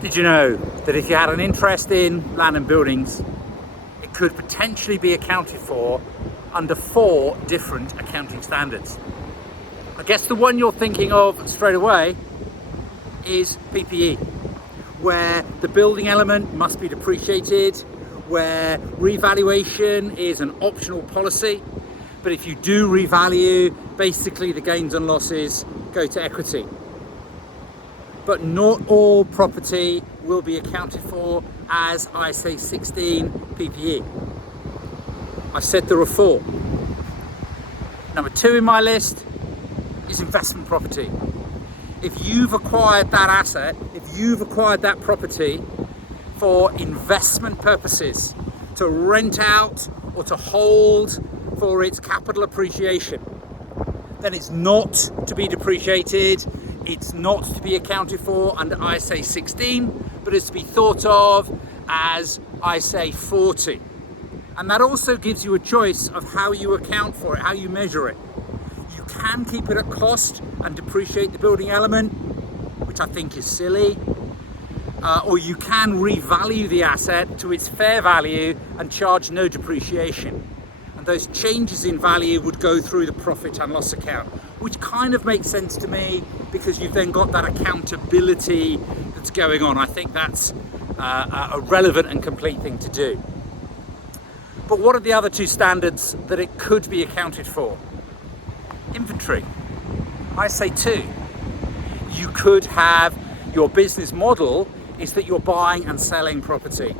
Did you know that if you had an interest in land and buildings, it could potentially be accounted for under 4 different accounting standards? I guess the one you're thinking of straight away is PPE, where the building element must be depreciated, where revaluation is an optional policy, but if you do revalue, basically the gains and losses go to equity. But not all property will be accounted for as ACCA 16 PPE. I've said there are 4. Number 2 in my list is investment property. If you've acquired that asset, if you've acquired that property for investment purposes, to rent out or to hold for its capital appreciation, then it's not to be depreciated, it's not to be accounted for under ACCA 16, but it's to be thought of as ACCA 40. And that also gives you a choice of how you account for it, how you measure it. You can keep it at cost and depreciate the building element, which I think is silly, or you can revalue the asset to its fair value and charge no depreciation. And those changes in value would go through the profit and loss account, which kind of makes sense to me because you've then got that accountability that's going on. I think that's a relevant and complete thing to do. But what are the other 2 standards that it could be accounted for? Inventory. I say 2. You could have your business model is that you're buying and selling property,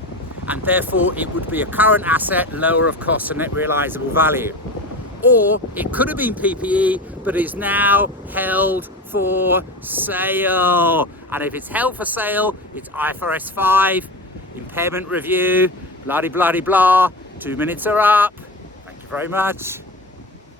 and therefore it would be a current asset, lower of cost and net realizable value. Or it could have been PPE, but is now held for sale. And if it's held for sale, it's IFRS 5, impairment review, blah-de-blah-de-blah. 2 minutes are up. Thank you very much.